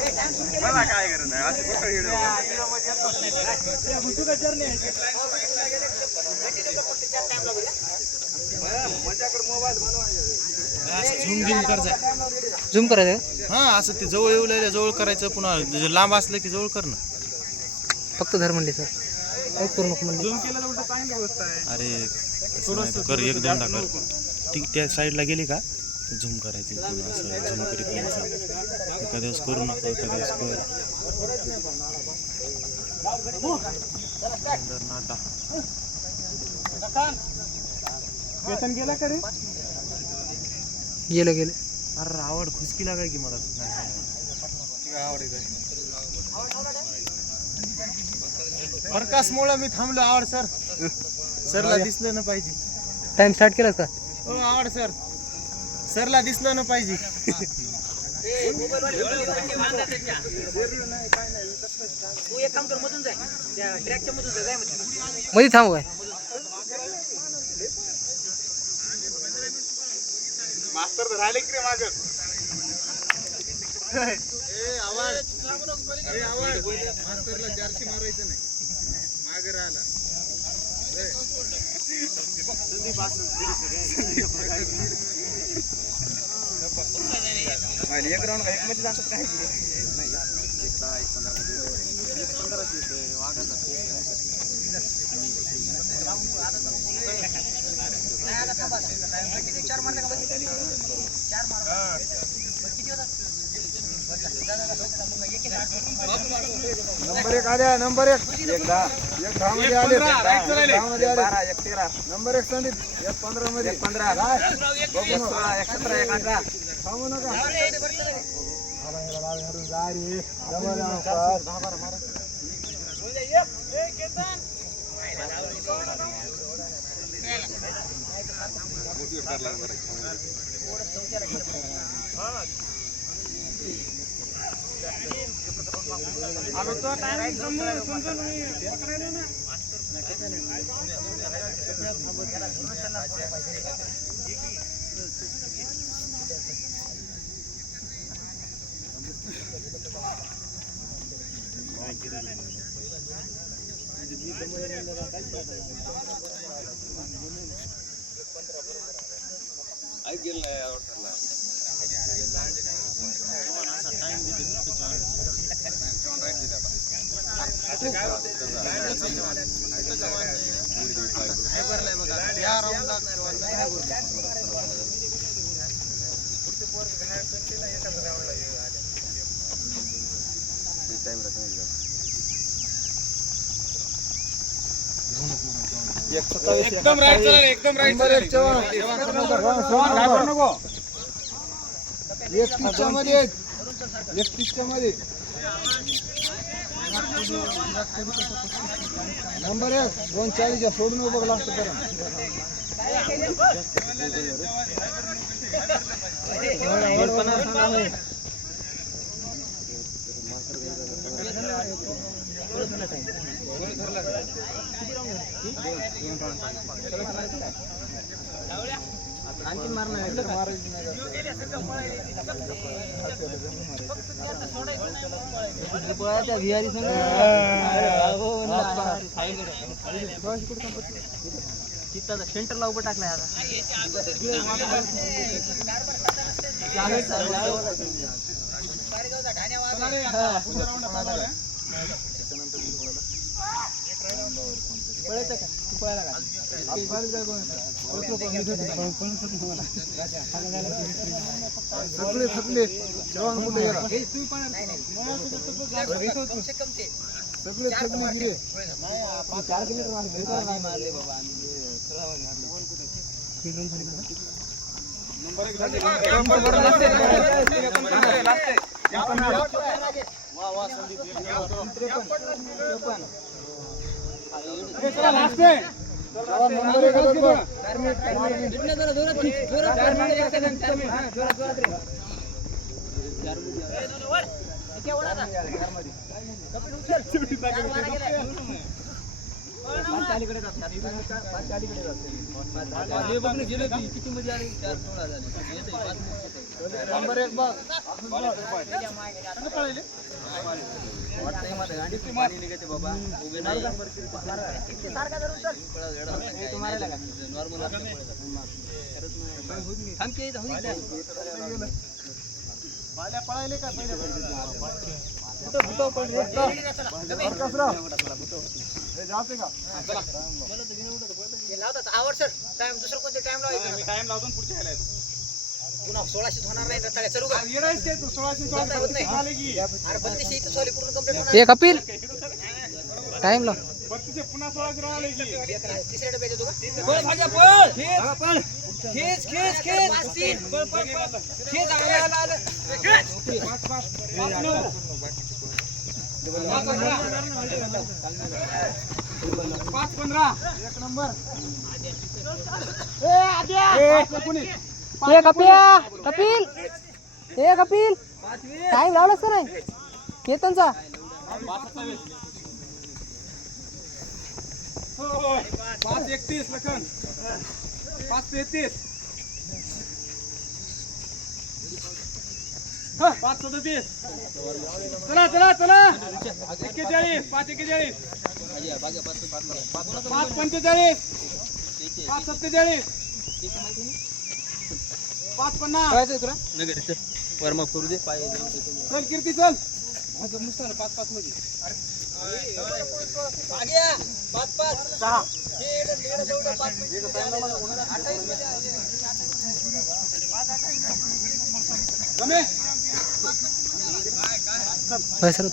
मला काय करत नाही आज कुठं व्हिडिओ झूम करायचं हा असं ते जवळ येऊ लागल्या जवळ करायचं पुन्हा लांब असलं की जवळ करणं फक्त धर म्हणले सर काहीच करू नको म्हणले. झूम केलं तर चांगली गोष्ट आहे. अरे तसं नाही तू कर एक दोनदा कर ती त्या साईडला गेली का झूम करायची पुन्हा असं झूम करीत यायचं एका दिवस करू नका एका दिवस कर नाटा वेतन गेला का रे गेलं गेलं. अरे आवड खुसकी लागाय की मला प्रकाशमुळे मी थांबलो आवड सर सरला दिसलं ना पाहिजे. टाइम स्टार्ट केला का? हो आवड सर सरला दिसलं ना पाहिजे. मध्ये थांबू काय? मास्तर तर राहिले की रे माग मास्तरला जारशी मारायचं नाही मागे राहिला एक राऊंड एक मध्ये जातात काय नंबर एक आल्या नंबर एक एक 10 मध्ये आले 10 मध्ये आले 12 1 13 नंबर एक संदीप 1 15 मध्ये 15 बघू 16 1 17 1 18 थांबू नका एकदम राईट चला एकदम राईट नंबर 1 चव्हाण नको 31 च्या मध्ये 31 च्या मध्ये नंबर 1 240 सोडून उभं लागतं करा सेंटरला उभं टाकलाय आता सगळे थकले जवान कुठे गेला सगळे थकले गिरे 4 किलोमीटर मारले बाबा नंबर 1 बघ. पळायले का पहिले जाते का आवड सर टाइम दुसरं कोणते टाइम लावायचं टाइम लावतो पुढच्या ह्याला येतो. पुन्हा 1600 होणार नाही तर चलू का येणारच ते तू 1600 आले की अरे 32 इथं सॉली पूर्ण कंप्लीट होणार एक अपील टाइम लाव 32 पुन्हा 1600 आले की तिसऱ्या डब्यात येतो का पळ भाजा पळ खीच खीच खीच पळ पळ पळ खीच आला पाच 15 एक number A Kapil A Kapil time लावला सर नाही केतनचा 5:31 लखन 5:33 5:37 चला चला चला 41 5:41 5:45 5:47 5:50 वॉर्म अप करू दे पाय चल कीर्ती चल मुस्ताला 5 मध्ये आग्या 5 6 रमे भाई सर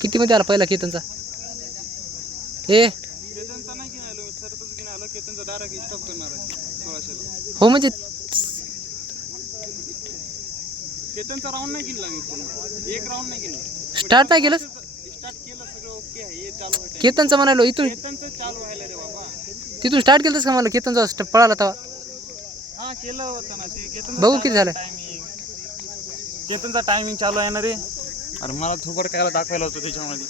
किती मध्ये आला पहिला केतनचा ए केतनचा नाही घेऊन आलो सरतच घेऊन आलो केतनचा डायरेक्ट स्टॉप करणार आहे 1600 हो म्हणजे केतनचा राऊंड नाही घेतला मी पुन्हा एक राऊंड नाही घेतला स्टार्ट नाही केलं स्टार्ट केलं सगळं ओके आहे हे चालू आहे केतनचा म्हणालो इथून केतनचं चालू व्हायला रे बाबा तिथून स्टार्ट केलंस का मला केतनचा पळाला तेव्हा हा केलं होतं ना ते केतनचा बघू किती झालं केतनचा टायमिंग चालू आहे ना रे अरे मला थोबड कायला दाखवायला होतं त्याच्यामध्ये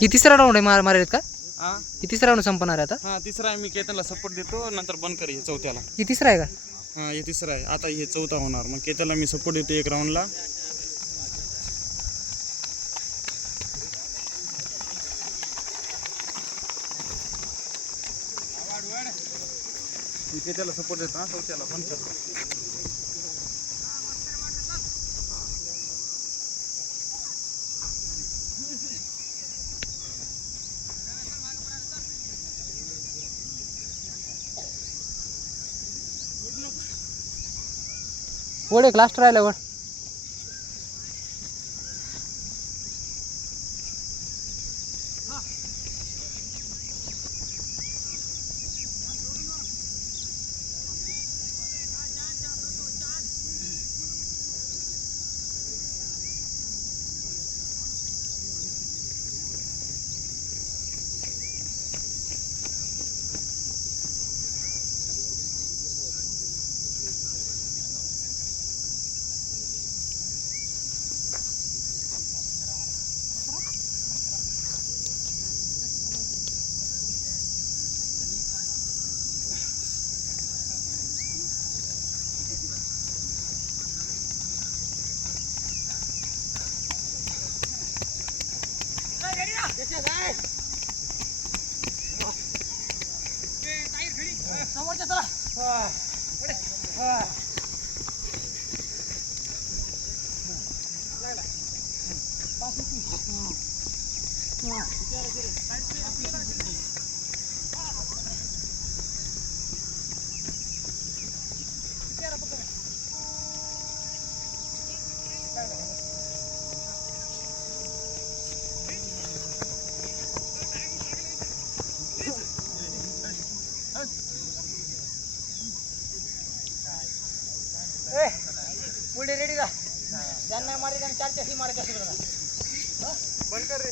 ही तिसरा राऊंड आहे मारायला का हा ही तिसरा राऊंड संपणार आहे आता हा तिसरा आहे मी केतनला सपोर्ट देतो नंतर बंद करी चौथ्याला ही तिसरा आहे का हां हे तिसरा आहे. आता हे चौथा होणार. मग केतनला मी सपोर्ट देतो एक राऊंडला. मी केतनला सपोर्ट देतो हां चौथ्याला बंद करतो. वड एक लास्ट राहिला वड. पुढे रेडी जा. ज्यांना मारे त्यांना 4 चेसी मारायच्या सुद्धा बंद कर रे.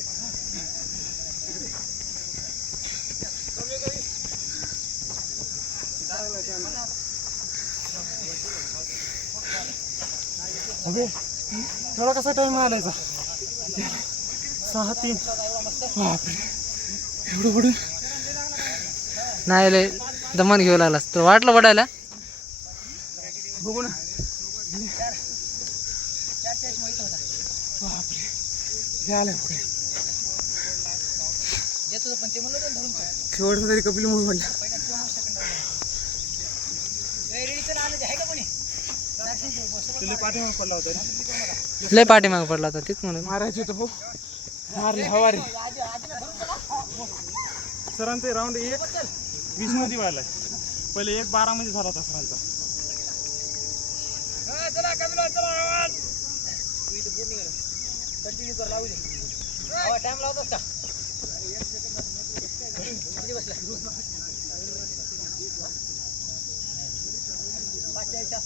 अबे थोडा कसा टाइम आलायचा 6-3. बापरे एवढं पडून नाही लय दमन घेऊ लागला तो वाटलं पडायला. बघू ना. शेवटचा तरी कपिल मूळ म्हणला. पाठीमाग पडला होता लय पाठीमाग पडला होता तेच म्हणून मारायचे होतं. मारले हवारी. सरांचे राऊंड 1:20 मध्ये व्हायला. पहिले 1:12 मध्ये झाला होता सरांचा. कंटिन्यू कर लावू दे. टाइम लावतोस का? किती बसला? 45 तास.